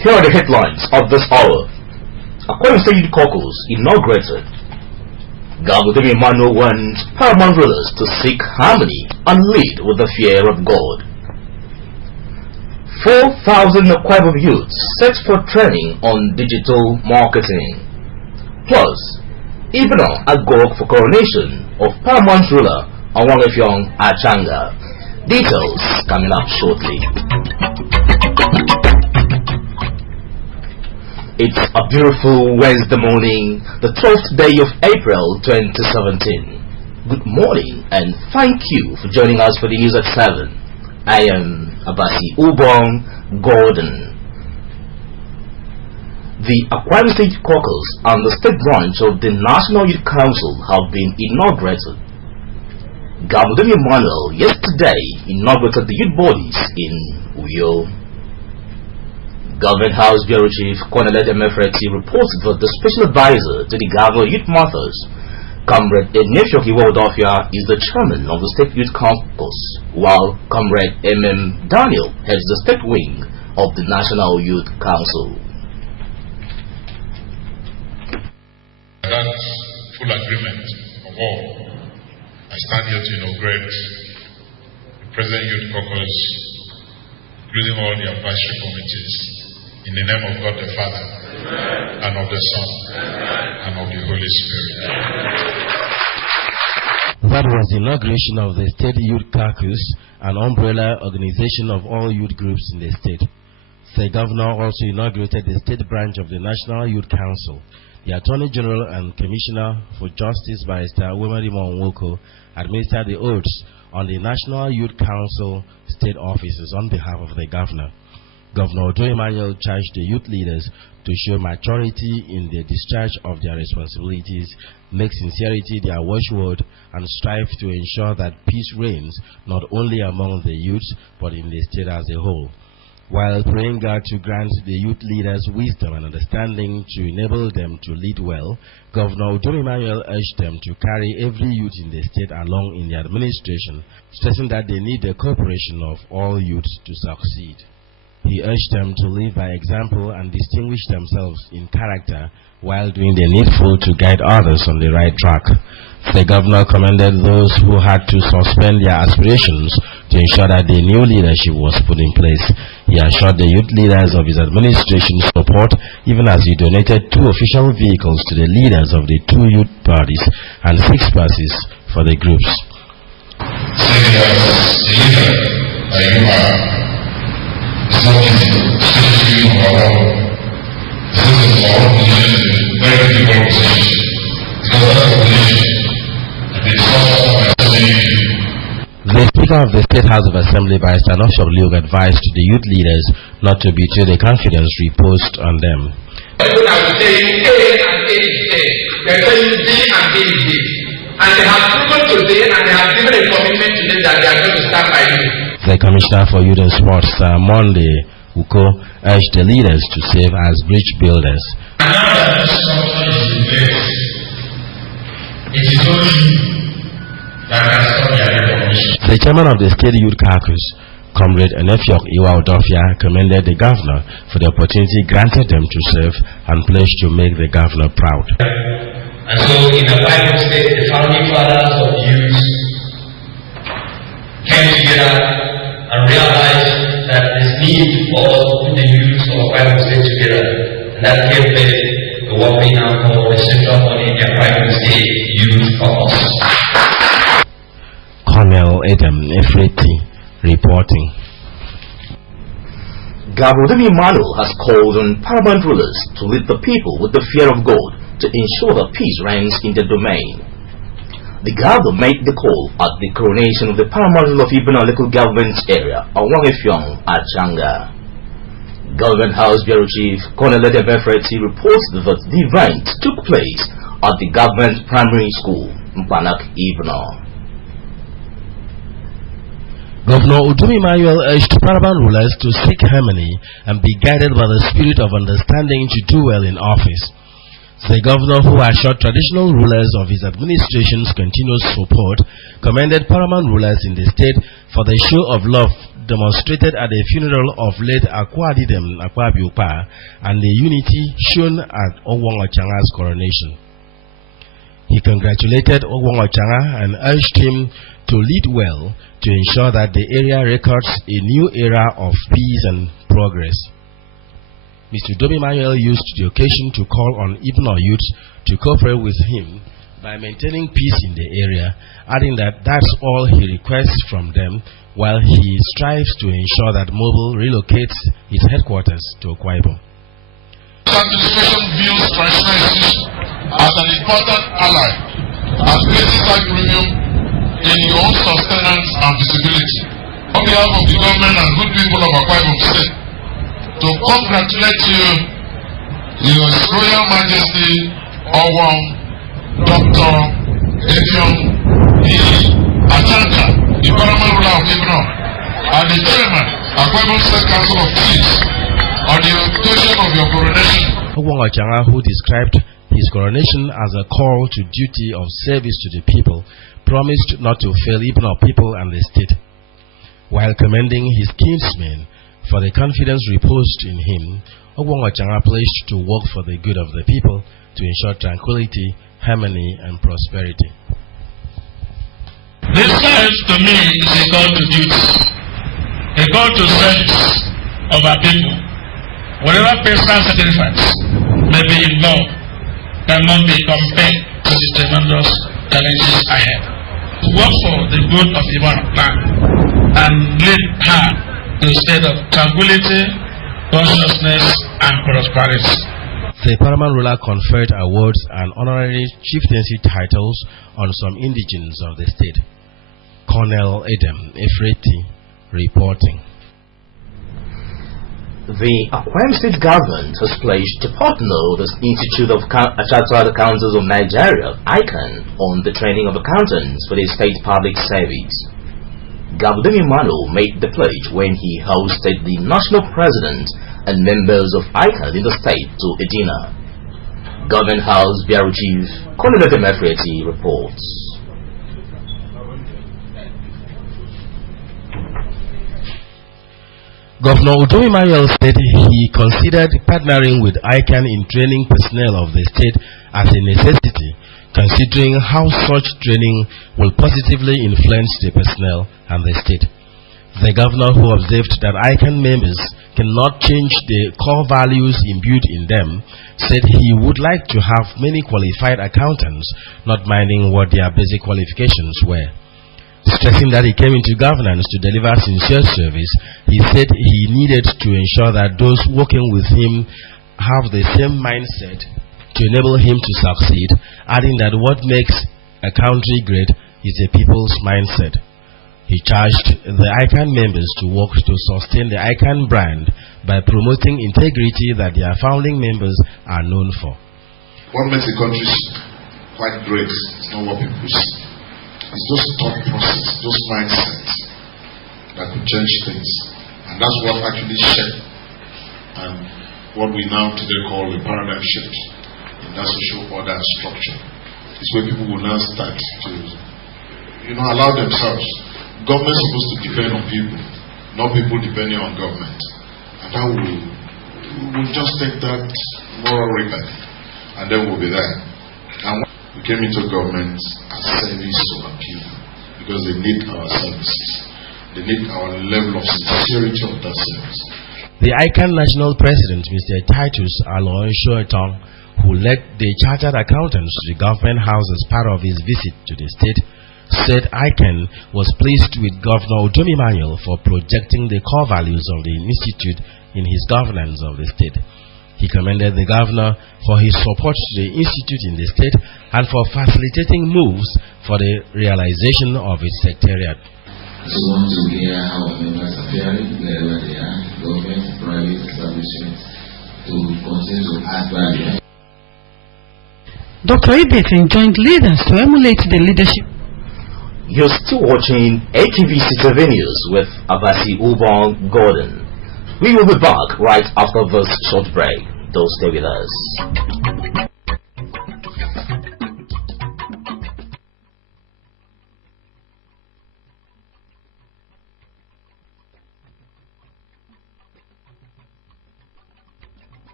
Here are the headlines of this hour. According to Youth Caucus inaugurated, Governor Emmanuel wants paramount rulers to seek harmony and lead with the fear of God. 4,000 Akwa youths set for training on digital marketing. Plus, Ibno agog for coronation of paramount ruler Awangefyong Achanga. Details coming up shortly. It's a beautiful Wednesday morning, the 12th day of April 2017. Good morning and thank you for joining us for the news at 7. I am Abasi Ubong Gordon. The Akwa State Caucus and the State Branch of the National Youth Council have been inaugurated. Governor Emmanuel yesterday inaugurated the youth bodies in Uyo. Government House Bureau Chief Colonel Edemefreti reported that the Special Advisor to the Governor Youth Matters, Comrade Enefio Kiwodofia, is the chairman of the State Youth Caucus, while Comrade M.M. Daniel heads the state wing of the National Youth Council. That full agreement of all, I stand here to inaugurate the present Youth Caucus, including all the advisory committees, in the name of God the Father, Amen. And of the Son, Amen. And of the Holy Spirit. That was the inauguration of the State Youth Caucus, an umbrella organization of all youth groups in the state. The Governor also inaugurated the State Branch of the National Youth Council. The Attorney General and Commissioner for Justice, Barrister Wemarimo Nwoko, administered the oaths on the National Youth Council state offices on behalf of the Governor. Governor Ojo Emmanuel charged the youth leaders to show maturity in the discharge of their responsibilities, make sincerity their watchword, and strive to ensure that peace reigns not only among the youths but in the state as a whole. While praying God to grant the youth leaders wisdom and understanding to enable them to lead well, Governor Ojo Emmanuel urged them to carry every youth in the state along in the administration, stressing that they need the cooperation of all youths to succeed. He urged them to live by example and distinguish themselves in character while doing the needful to guide others on the right track. The Governor commended those who had to suspend their aspirations to ensure that the new leadership was put in place. He assured the youth leaders of his administration's support, even as he donated 2 official vehicles to the leaders of the 2 youth parties and 6 buses for the groups. Saying as the leader that you are, it's not easy, especially on our own. This is our own position, is a very difficult position. Because of that position, and the discussion of my saying. The Speaker of the State House of Assembly, Barrister Noshop Liog, advised the youth leaders not to betray the confidence reposed on them. People are saying A and A is A. They are saying B and B is B. And they have proven today and they have given a commitment to them that they are going to stand by you. The Commissioner for Youth and Sports, Monday Uko, urged the leaders to serve as bridge builders. And now that this structure is in place, it is only that can stop their recognition. The chairman of the State Youth Caucus, Comrade Enefio Kiwodofia, commended the Governor for the opportunity granted them to serve and pledged to make the Governor proud. And so in the Bible state, the founding fathers of youth came together and realized that there's need for us to put the youth of Bible state together. And that gave birth to what we now call the Central Body and Bible State Youth Caucus. Colonel Edemefreti reporting. Governor Emmanuel has called on paramount rulers to lead the people with the fear of God to ensure that peace reigns in their domain. The Governor made the call at the coronation of the paramount ruler of Ibn local government area, Awangefyong Achanga. Government House Bureau Chief Colonel Edemefreti reported that the event took place at the government primary school, Mpanak Ibn. Governor Ojo Emmanuel urged paramount rulers to seek harmony and be guided by the spirit of understanding to do well in office. The governor, who assured traditional rulers of his administration's continuous support, commended paramount rulers in the state for the show of love demonstrated at the funeral of late Akwadidem Akwabiupa and the unity shown at Ogwong Ochanga's coronation. He congratulated Ogwong Ochanga and urged him to lead well to ensure that the area records a new era of peace and progress. Mr. Domi Manuel used the occasion to call on Ibno youth to cooperate with him by maintaining peace in the area, adding that that's all he requests from them while he strives to ensure that Mobile relocates its headquarters to Akwa Ibom. This administration views traditional institutions as an important ally and places high premium in your own sustenance and visibility. On behalf of the government and good people of Akwa Ibom State, to congratulate you, Your Royal Majesty Ogwong Dr. Efiong Achanka, the paramount ruler of Ibno, and the chairman of Akwa Ibom State Council of Chiefs, on the occasion of your coronation. Ogwong Ochanga, who described his coronation as a call to duty of service to the people, promised not to fail Ibno people and the state. While commending his kinsmen for the confidence reposed in him, Ogwong Ochanga pledged to work for the good of the people to ensure tranquility, harmony, and prosperity. This life to me is a call to duty, a call to service of our people. Whatever personal sacrifice may be involved cannot be compared to the tremendous challenges ahead. To work for the good of the land and lead her to a state of tranquility, consciousness, and prosperity. The paramount ruler conferred awards and honorary chieftaincy titles on some indigenes of the state. Colonel Edem Efreti reporting. The Akwa Ibom State government has pledged to partner with the Institute of Chartered Accountants of Nigeria, ICANN, on the training of accountants for the state public service. Governor Emmanuel made the pledge when he hosted the national president and members of ICANN in the state to a dinner. Government House Bureau Chief Colonel Edem Efreti reports. Governor Udomi Manuel said he considered partnering with ICANN in training personnel of the state as a necessity, considering how such training will positively influence the personnel and the state. The governor, who observed that ICANN members cannot change the core values imbued in them, said he would like to have many qualified accountants, not minding what their basic qualifications were. Stressing that he came into governance to deliver sincere service, he said he needed to ensure that those working with him have the same mindset to enable him to succeed, adding that what makes a country great is a people's mindset. He charged the ICANN members to work to sustain the ICANN brand by promoting integrity that their founding members are known for. What makes a country quite great is not what people see. It's those thought process, those mindsets that could change things. And that's what actually shaped and what we now today call a paradigm shift in that social order and structure. It's where people will now start to, allow themselves. Government is supposed to depend on people, not people depending on government. And that will just take that moral rebirth, and then we'll be there. And we came into government as service to our people because they need our services. They need our level of sincerity of that service. The ICANN National President, Mr. Titus Aloy Shoetong, who led the Chartered Accountants to the Government House as part of his visit to the state, said ICANN was pleased with Governor Udomi Manuel for projecting the core values of the institute in his governance of the state. He commended the governor for his support to the institute in the state and for facilitating moves for the realization of its secretariat. So we want to hear how our members are faring, wherever they are, government, private establishments, to continue to add value. Dr. Ibet enjoined leaders to emulate the leadership. You're still watching AKBC12th News with Abasi Ubong Gordon. We will be back right after this short break. Don't stay with us.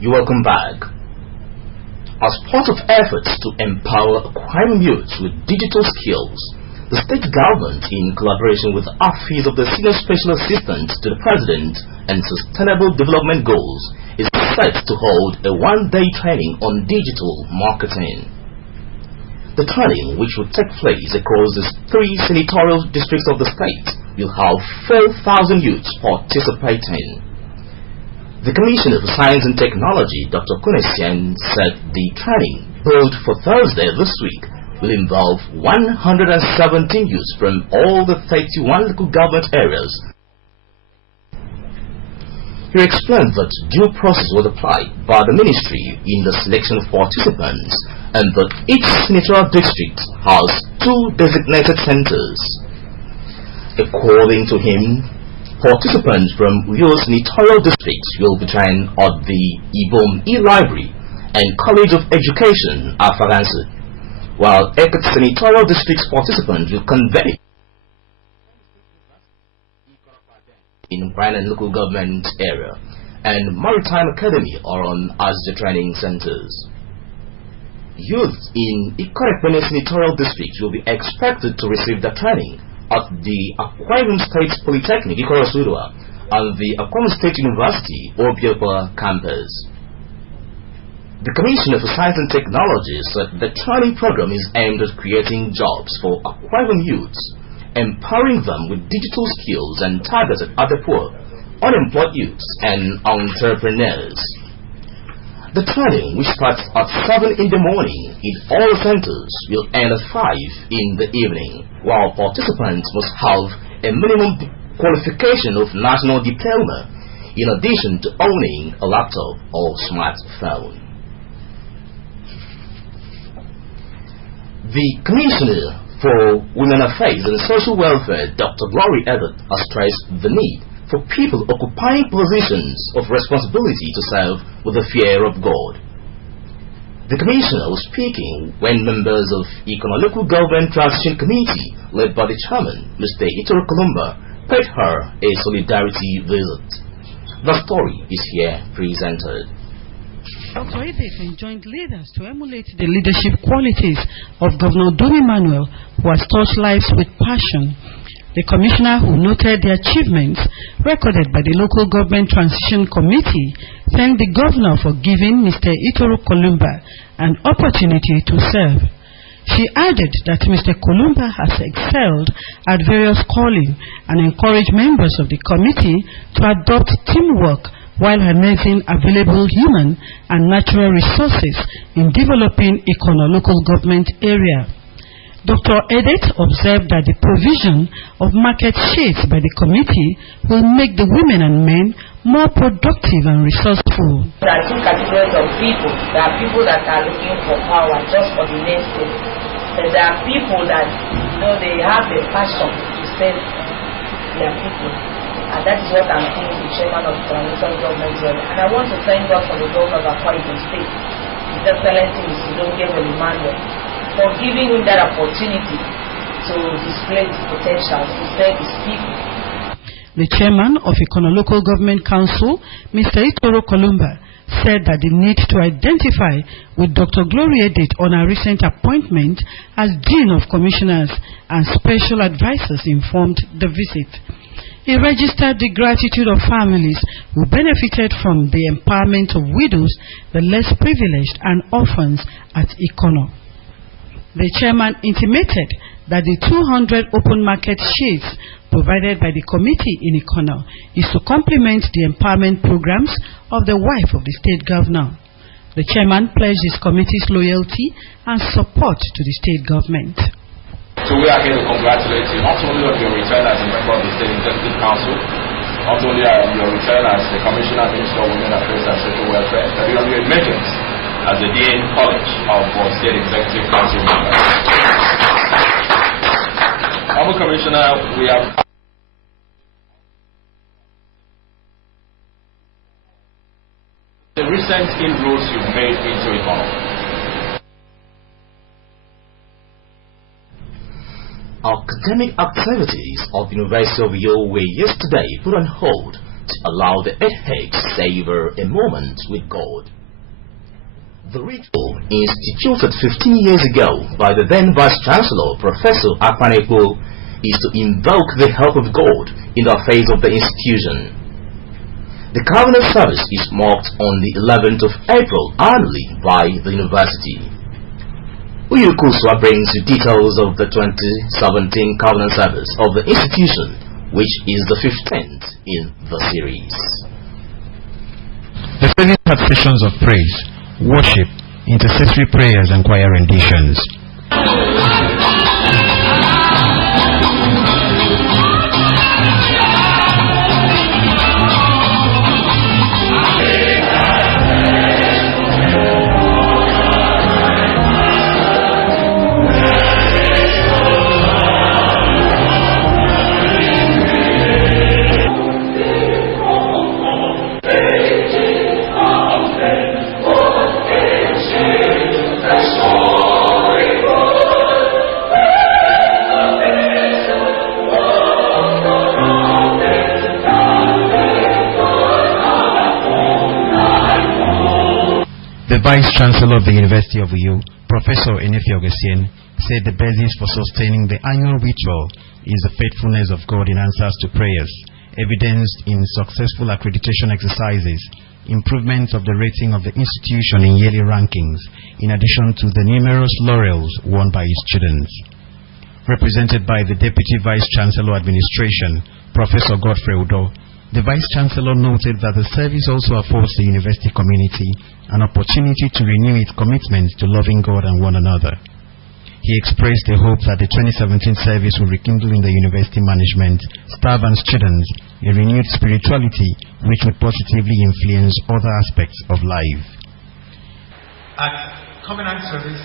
Welcome back. As part of efforts to empower aspiring youths with digital skills, the state government, in collaboration with the Office of the Senior Special Assistant to the President and Sustainable Development Goals, is set to hold a one-day training on digital marketing. The training, which will take place across the 3 senatorial districts of the state, will have 4,000 youths participating. The Commissioner for Science and Technology, Dr. Kunesian, said the training, held for Thursday this week, will involve 117 youths from all the 31 local government areas. He explained that due process was applied by the ministry in the selection of participants and that each senatorial district has 2 designated centers. According to him, participants from Uyo senatorial districts will be trained at the Ibom E-Library and College of Education, Afaransi, while Eket senatorial district's participants will convey in Brandon local government area and Maritime Academy are on as the training centers. Youth in Ikorekpene senatorial district will be expected to receive the training at the Aquarium State Polytechnic Ikorosudua and the Aquarium State University Obioba campus. The Commissioner for Science and Technology said the training program is aimed at creating jobs for Aquarium youths, empowering them with digital skills and targeted at the poor, unemployed youths and entrepreneurs. The training, which starts at 7 in the morning in all centers, will end at 5 in the evening, while participants must have a minimum qualification of national diploma in addition to owning a laptop or smartphone. The Commissioner for Women Affairs and Social Welfare, Dr. Glory Edward, has stressed the need for people occupying positions of responsibility to serve with the fear of God. The Commissioner was speaking when members of Ikono Local Government Transition Committee, led by the chairman, Mr. Itoro Kolumba, paid her a solidarity visit. The story is here presented. Dr. Edith enjoined leaders to emulate the leadership qualities of Governor Dumi Manuel, who has touched lives with passion. The Commissioner, who noted the achievements recorded by the Local Government Transition Committee, thanked the Governor for giving Mr. Itoro Kolumba an opportunity to serve. She added that Mr. Kolumba has excelled at various callings and encouraged members of the committee to adopt teamwork while harnessing available human and natural resources in developing Ikono local government area. Dr. Edith observed that the provision of market shades by the committee will make the women and men more productive and resourceful. There are 2 categories of people. There are people that are looking for power just for the name sake. And there are people that, they have the passion to serve their people. And that is what I'm seeing the chairman of the local government here. And I want to thank God for the governor of Akwa Ibom State, His Excellency Mr. Donge Emmanuel, for giving him that opportunity to display his potential to serve his people. The chairman of Ikono Local Government Council, Mr. Itoro Kolumba, said that the need to identify with Dr. Gloria Edith on her recent appointment as Dean of Commissioners and Special Advisors informed the visit. He registered the gratitude of families who benefited from the empowerment of widows, the less privileged, and orphans at Ikono. The chairman intimated that the 200 open market shades provided by the committee in Ikono is to complement the empowerment programs of the wife of the state governor. The chairman pledged his committee's loyalty and support to the state government. So we are here to congratulate you not only on your return as a member of the State Executive Council, not only on your return as the Commissioner, Minister of Women Affairs and Social Welfare, but on your emergence as the Dean College of State Executive Council members. Honorable Commissioner, we have the recent inroads you've made into economy. Academic activities of the University of Uyo were yesterday put on hold to allow the headache to savor a moment with God. The ritual, instituted 15 years ago by the then Vice-Chancellor, Professor AKBC12th, is to invoke the help of God in the affairs of the institution. The Covenant service is marked on the 11th of April annually by the university. Uyukuswa brings you details of the 2017 Covenant service of the institution, which is the 15th in the series. The service had sessions of praise, worship, intercessory prayers and choir renditions. The Vice-Chancellor of the University of Uyo, Professor Enefiogesien, said the basis for sustaining the annual ritual is the faithfulness of God in answers to prayers, evidenced in successful accreditation exercises, improvement of the rating of the institution in yearly rankings, in addition to the numerous laurels won by its students. Represented by the Deputy Vice-Chancellor Administration, Professor Godfrey Udo, the Vice-Chancellor noted that the service also affords the university community an opportunity to renew its commitment to loving God and one another. He expressed a hope that the 2017 service will rekindle in the university management, staff and students a renewed spirituality which would positively influence other aspects of life. At Covenant service,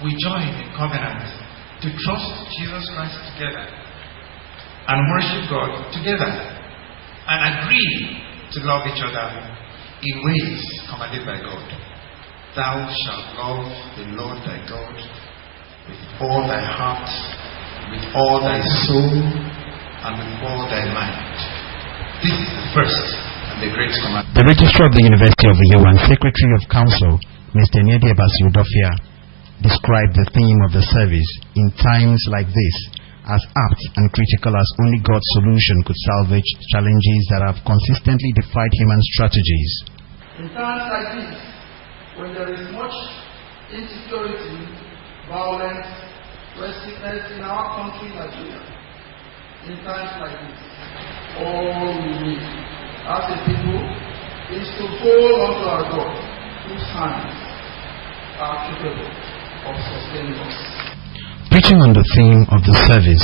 we join in covenant to trust Jesus Christ together and worship God together, and agree to love each other in ways commanded by God. Thou shalt love the Lord thy God with all thy heart, with all thy soul, and with all thy mind. This is the first and the great command. The Registrar of the University of Uyo and Secretary of Council, Mr. Nyedi Abasiudofia, described the theme of the service in times like this as apt and critical as only God's solution could salvage challenges that have consistently defied human strategies. In times like this, when there is much insecurity, violence, restlessness in our country, Nigeria, in times like this, all we need as a people is to hold on to our God, whose hands are capable of sustaining us. Preaching on the theme of the service,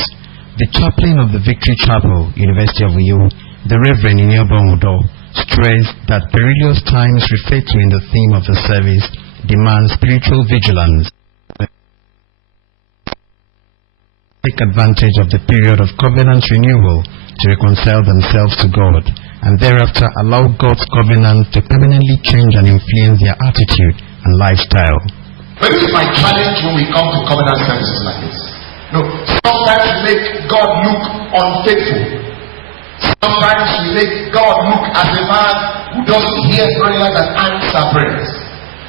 the chaplain of the Victory Chapel, University of Uyo, the Reverend Inyobon Udo, stressed that perilous times referred to in the theme of the service demand spiritual vigilance. Take advantage of the period of covenant renewal to reconcile themselves to God, and thereafter allow God's covenant to permanently change and influence their attitude and lifestyle. But this is my challenge when we come to covenant services like this. No, sometimes we make God look unfaithful. Sometimes we make God look as a man who doesn't hear prayers and answer prayers.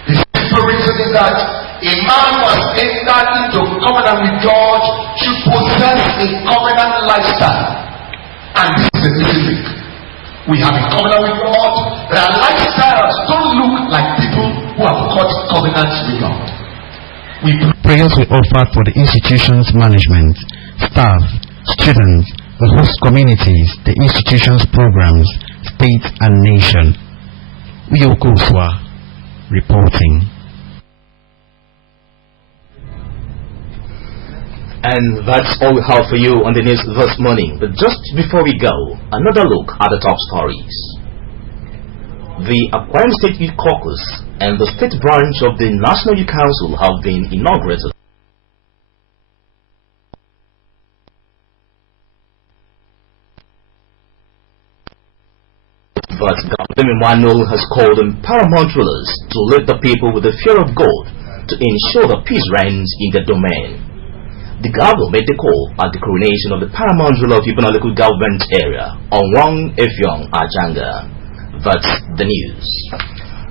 The simple reason is that a man who has entered into covenant with God should possess a covenant lifestyle. And this is a missing link. We have a covenant with God, but our lifestyles don't look like people who have got covenants with God. Prayers were offered for the institution's management, staff, students, the host communities, the institution's programs, state and nation. Uyokoswa reporting. And that's all we have for you on the news this morning. But just before we go, another look at the top stories. The Akwa Ibom State Youth Caucus and the state branch of the National Youth Council have been inaugurated. But Governor Emmanuel has called on paramount rulers to lead the people with the fear of God to ensure that peace reigns in their domain. The governor made the call at the coronation of the paramount ruler of Ibana local government area, Onwang Efyong Ajanga. That's the news.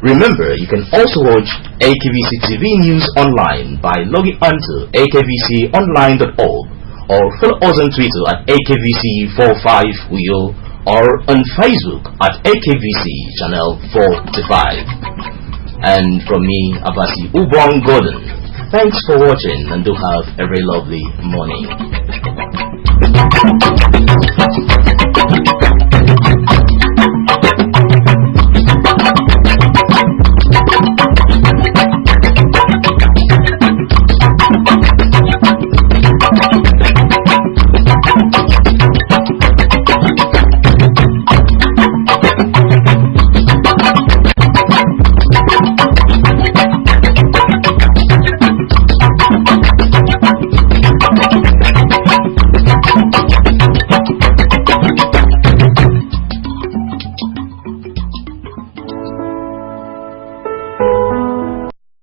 Remember, you can also watch AKBC TV News online by logging onto akbconline.org or follow us on Twitter at AKBC45WIO or on Facebook at AKBC Channel 45. And from me, Abasi Ubong Gordon, thanks for watching and do have a very lovely morning.